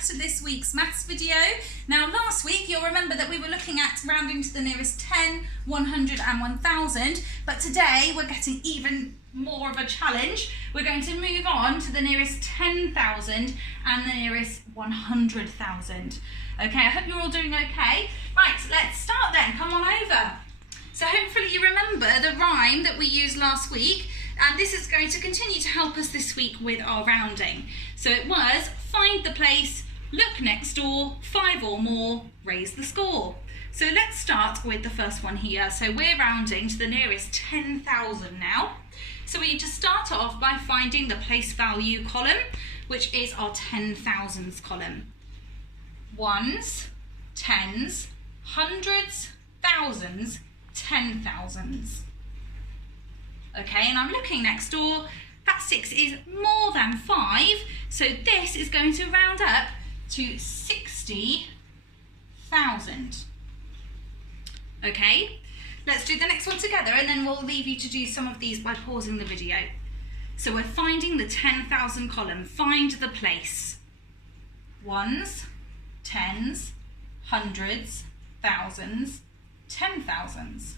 back to this week's maths video. Now last week you'll remember that we were looking at rounding to the nearest 10, 100 and 1000, but today we're getting even more of a challenge. We're going to move on to the nearest 10,000 and the nearest 100,000. Okay, I hope you're all doing okay. Right, let's start then, come on over. So hopefully you remember the rhyme that we used last week, and this is going to continue to help us this week with our rounding. So it was, find the place, look next door, 5 or more, raise the score. So let's start with the first one here. So we're rounding to the nearest 10,000 now. So we need to start off by finding the place value column, which is our 10,000s column. Ones, tens, hundreds, thousands, 10,000s. Okay, and I'm looking next door. That 6 is more than 5, so this is going to round up to 60,000. Okay, let's do the next one together and then we'll leave you to do some of these by pausing the video. So we're finding the 10,000 column. Find the place. Ones, tens, hundreds, thousands, 10,000s.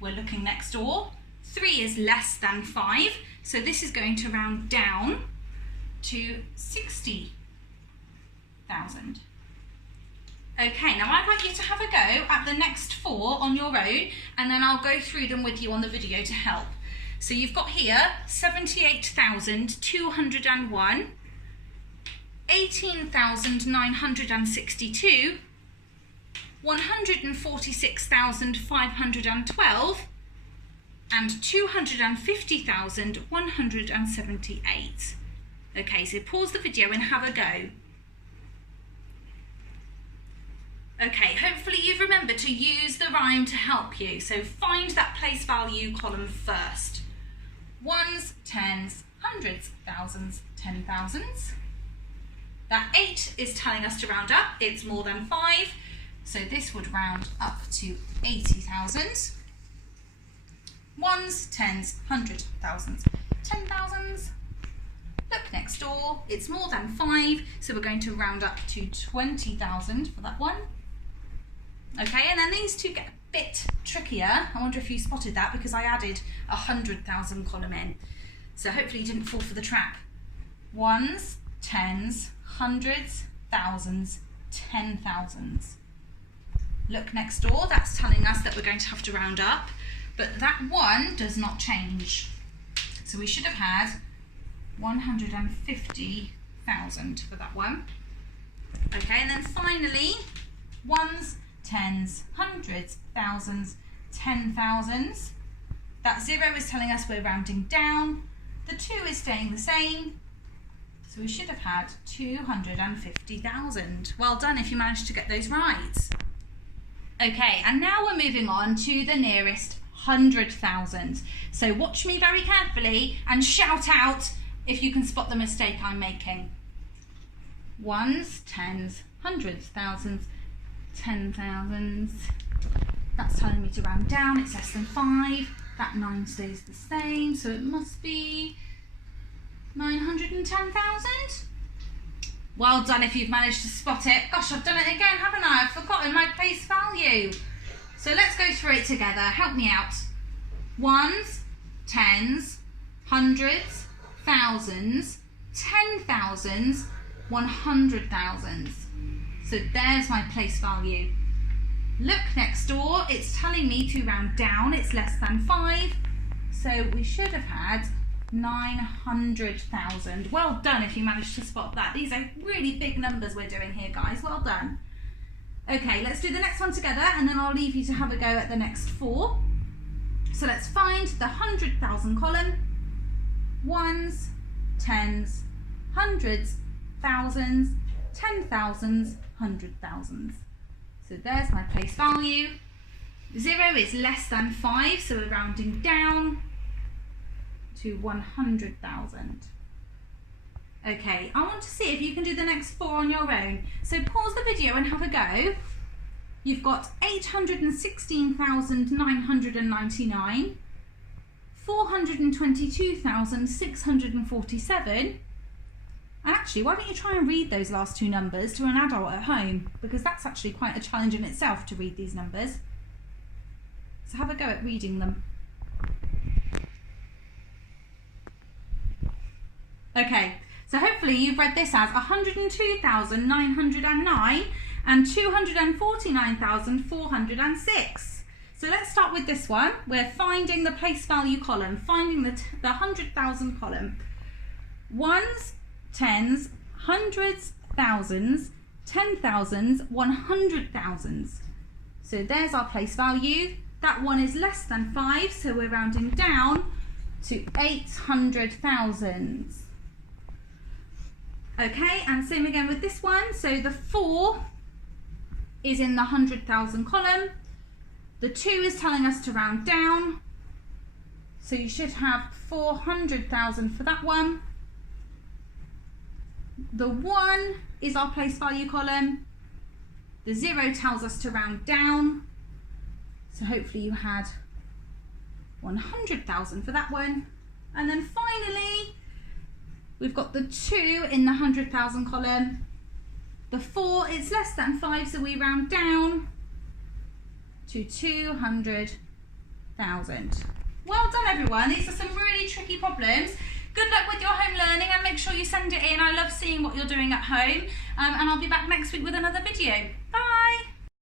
We're looking next door. 3 is less than 5, so this is going to round down to 60,000. Okay, now I'd like you to have a go at the next 4 on your own, and then I'll go through them with you on the video to help. So you've got here 78,201, 18,962, 146,512 and 250,178. Okay, so pause the video and have a go. Okay, hopefully you've remembered to use the rhyme to help you. So find that place value column first. Ones, tens, hundreds, thousands, 10,000s. That 8 is telling us to round up. It's more than 5. So this would round up to 80,000. Ones, tens, hundreds, thousands, 10,000s. Look next door, it's more than 5, so we're going to round up to 20,000 for that one. Okay, and then these two get a bit trickier. I wonder if you spotted that because I added a 100,000 column in. So hopefully you didn't fall for the trap. Ones, tens, hundreds, thousands, 10,000s. Look next door, that's telling us that we're going to have to round up, but that 1 does not change. So we should have had 150,000 for that one. Okay, and then finally, ones, tens, hundreds, thousands, 10,000s. That 0 is telling us we're rounding down. The 2 is staying the same. So we should have had 250,000. Well done if you managed to get those right. Okay, and now we're moving on to the nearest 100,000. So watch me very carefully and shout out if you can spot the mistake I'm making. Ones, tens, hundreds, thousands, 10,000s. That's telling me to round down, it's less than 5. That 9 stays the same, so it must be 910,000. Well done if you've managed to spot it. Gosh, I've done it again, haven't I? I've forgotten my place value. So let's go through it together. Help me out. Ones, tens, hundreds, thousands, 10,000s, 100,000s. So there's my place value. Look next door. It's telling me to round down. It's less than 5. So we should have had 900,000. Well done if you managed to spot that. These are really big numbers we're doing here, guys. Well done. Okay, let's do the next one together and then I'll leave you to have a go at the next 4. So let's find the 100,000 column. Ones, tens, hundreds, thousands, 10,000s, 100,000s. So there's my place value. 0 is less than 5, so we're rounding down to 100,000. Okay, I want to see if you can do the next 4 on your own. So pause the video and have a go. You've got 816,999, 422,647, And actually, why don't you try and read those last two numbers to an adult at home? Because that's actually quite a challenge in itself to read these numbers. So have a go at reading them. Okay, so hopefully you've read this as 102,909 and 249,406. So let's start with this one. We're finding the place value column, finding the 100,000 column. Ones, tens, hundreds, thousands, 10,000s, 100,000s. So there's our place value. That one is less than 5, so we're rounding down to 800,000. Okay, and same again with this one. So the 4 is in the 100,000 column. The 2 is telling us to round down. So you should have 400,000 for that one. The 1 is our place value column. The 0 tells us to round down. So hopefully you had 100,000 for that one. And then finally, we've got the 2 in the 100,000 column. The 4 is less than 5, so we round down to 200,000. Well done, everyone. These are some really tricky problems. Good luck with your home learning and make sure you send it in. I love seeing what you're doing at home. And I'll be back next week with another video.